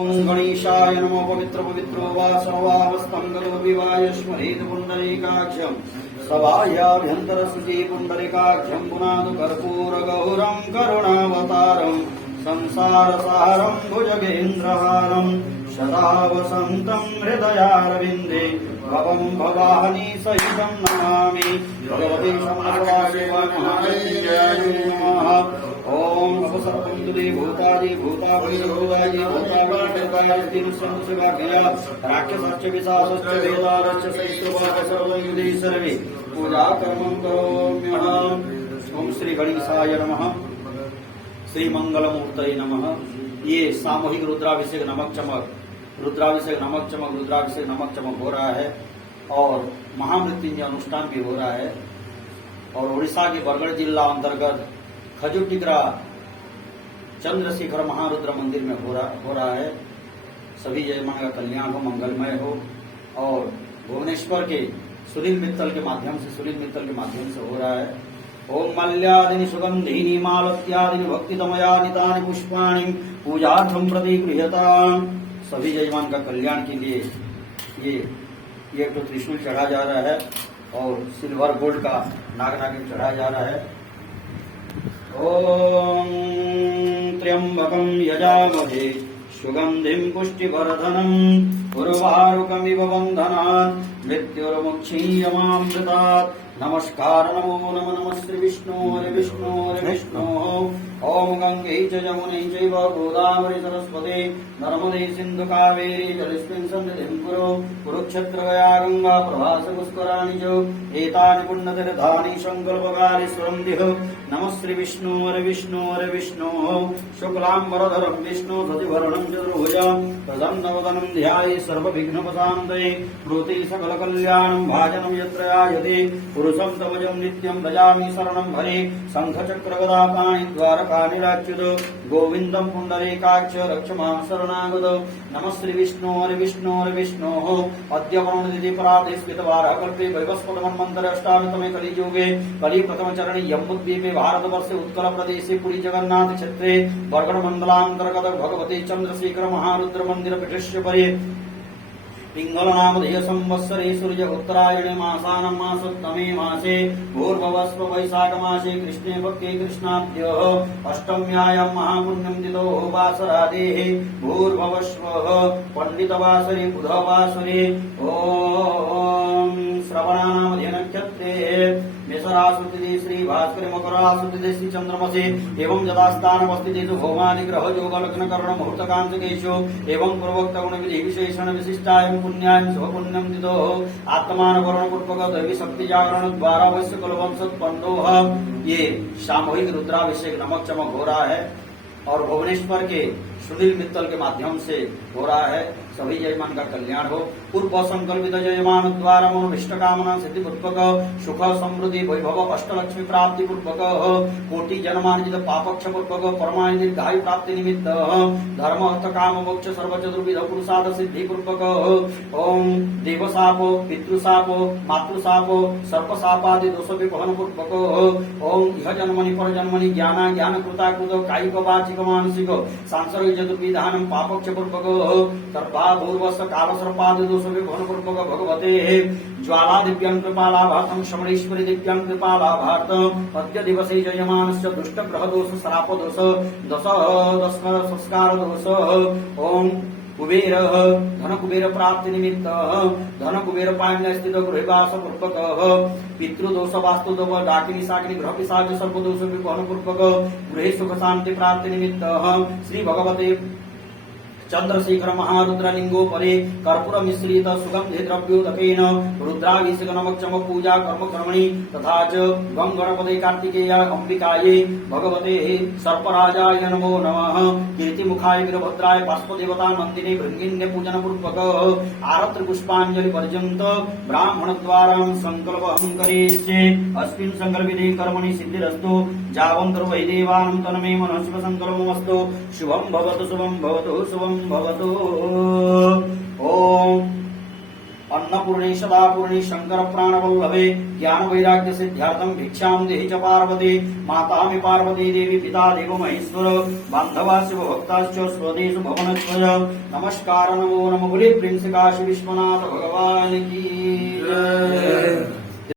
गणेशाय नमो पवित्र पवित्रो वा सर्वावस्थंगतो विवायुष्महेत पुंडरीकाक्षं सभायाभ्यन्तरसुचि पुंडरीकाक्षं पुनादु कर्पूरगौरं करुणावतारं संसारसारं भुजगेन्द्रहारं सदा वसन्तं हृदयारविन्दे भवं भवानी सहितं नमामि भगवते ओम अपसर्पंतुदे भूतादि भूताभूतादि भूतावाटकायतिनुसंसुभागया राक्षसश्च विशासश्च वेदारश्च सहिष्णुवाच सर्वयुधे सर्वे पूजा कर्मं करोम्यहम्। ओम श्री गणेशाय नमः, श्री मंगलमूर्तये नमः। ये सामूहिक रुद्राभिषेक नमक चमक रुद्राभिषेक नमक चमक रुद्राभिषेक नमक चमक हो रहा है और महामृत्युंजय अनुष्ठान भी हो रहा है और उड़ीसा के बरगढ़ जिला अंतर्गत खजूर टिकरा चंद्रशेखर महारुद्र मंदिर में हो रहा है। सभी जयमान का कल्याण हो, मंगलमय हो और भुवनेश्वर के सुनील मित्तल के माध्यम से हो रहा है। ओम मल्यादिनी सुगंधिनी मालत्यादिनी भक्तितमया नितानि पुष्पाणि पूजार्थं प्रतिगृह्यताम्। सभी जयमान का कल्याण के लिए ये तो त्रिशूल चढ़ा जा रहा है और सिल्वर गोल्ड का नाग चढ़ाया जा रहा है। ओम त्र्यंबकं यजामहे सुगंधिं पुष्टिवर्धनम् उर्वारुकमिव बन्धनात् मृत्युर्मुक्षीयमामृतात्। नमस्कार नमो नमः श्री विष्णु ओम गंगे च यमुने चैव गोदावरी सरस्वती नर्मदे सिंधु कावेरी जलेस्मिन् सन्निधिं कुरु। कुरुक्षेत्र गया गंगा प्रभास पुष्कराणि च एतानि पुण्यतीर्थानि संकल्पकारि स्वरन्दिः। नमः श्री विष्णु शुक्लाम्बरधरं विष्णु शशिवर्णं चतुर्भुजं प्रसन्नवदनं ध्याये सर्वविघ्नोपशान्तये ब्रूते सकलकल्याणं भाजनं यत्र आयते पुरुषं तमजं नित्यं भजामि शरणं हरे। शङ्खचक्रगदापाणि द्वारकानिराच्युत गोविन्दं पुण्डरीकाक्ष रक्ष मां शरणागत। नमः श्री विष्णु अद्य वरुणतिथि पराते स्मितवारः कल्पे वैवस्वतमन्वन्तरे अष्टादशतमे कलियुगे कलिप्रथमचरणे जम्बूद्वीपे भारतवर्षे उत्कल प्रदेशे पुरी जगन्नाथ क्षेत्रे बरगढ़ मंडलांतर्गत भगवते चंद्रशेखर महारुद्र मंदिर पीठस्य परे पिंगलनामधेय संवत्सरे सूर्य उत्तरायणे मासानं मासोत्तमे मासे भूर्भुवस्व वैशाख मासे कृष्णे पक्षे कृष्णाद्यः अष्टम्यायां महापुण्यं तिथौ वासरादेः भूर्भुवस्वः पंडितवासरे बुधवासरे ओम श्रवणानामधेय नक्षत्रे मेषराशुतिथि श्री भास्कर मकराशुतिथि श्री चंद्रमसे एवं यथास्थानवस्थितेषु भौमानि ग्रह योग लग्न कर्ण मुहूर्तकांशकेषु एवं पूर्वोक्त गुण विधि विशेषण विशिष्टायं पुण्यायं शुभपुण्यं तिथो आत्मान वर्ण पूर्वक दैवी शक्ति जागरण द्वारा वैश्य कुलवंशोत्पन्नोः। ये सामूहिक रुद्राभिषेक नमक चमक हो रहा है और भुवनेश्वर के सुनील मित्तल के माध्यम से हो रहा है। सभी जयमान का कल्याण हो। पूर्व संकल्पित जयमान द्वारा मनोभिष्ट कामना सिद्धि पूर्वक सुख समृद्धि वैभव अष्टलक्ष्मी प्राप्ति पूर्वक कोटि जन्मार्जित पापक्ष पूर्वक परमायु दीर्घायु प्राप्ति निमित्त धर्म अर्थ काम मोक्ष सर्व चतुर्विध पुरुषार्थ सिद्धि पूर्वक ओम देवशाप पितृशाप मातृशाप सर्पशापादि दोष विभवन पूर्वक ओम इह जन्मनि पर जन्मनि ज्ञान कृताकृत कायिक वाचिक मानसिक सांसर्गिक चतुर्विधानं पापक्ष पूर्वक सर्वाभूर्वस्य कालसर्पादि दोष विभवन पूर्वक भगवते ज्वाला दिव्यां कृपालाभार्थं श्रवणेश्वरी दिव्यां कृपालाभार्थं अद्य दिवसे जयमानस्य दुष्ट ग्रह दोष श्राप दोष दश संस्कार दोष ओम कुबेर धन कुबेर प्राप्ति निमित्त धन कुबेर पाण्य स्थित गृहवास पूर्वक पितृदोष वास्तु डाकिनी साकिनी ग्रह पिशाच सर्पदोष विभवन पूर्वक गृह सुख शांति प्राप्ति निमित्त श्री भगवते चंद्रशेखर महारुद्र लिंगो परे कर्पूर मिश्रित सुगंधि द्रव्योदकेन रुद्राभिषेक नमक चमक पूजा कर्म कर्मणि तथा च गं गणपते कार्तिकेय अंबिकाये भगवते सर्पराजाय नमो नमः। कीर्तिमुखाय वीरभद्राय बाष्पदेवता नंदिने भृंगिन्य पूजन पूर्वक आरत्र पुष्पांजलि पर्यंत ब्राह्मण द्वारा संकल्प करिष्ये। अस्मिन् संकल्पिते कर्मणि सिद्धिरस्तु जावन्तर् वै देवानं तन्मे मनः शुभ संकल्पमस्तु। शुभं भवतु शुभं भवतु शुभं भवतु। ओम अन्न अन्नपूर्णे सदापूर्णे शंकर प्राणवल्लभे ज्ञान वैराग्य सिद्ध्यार्थम भिक्षाम देहि च पार्वती माता मे पार्वती देवी पिता देव महेश्वर बांधवा शिव भक्ताश्च स्वदेश भवनस्वय नमस्कार नमो नमो बोले प्रिंस काशी विश्वनाथ भगवान की